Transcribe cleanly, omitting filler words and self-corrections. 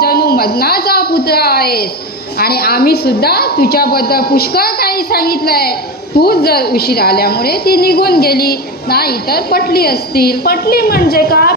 जणू मदनाचा पुत्र आहेस आणि आम्ही सुद्धा तुझ्याबद्दल पुष्कळ काही सांगितलंय. तू जर उशीर आल्यामुळे ती निघून गेली, नाही तर पटली असतील. पटली म्हणजे का?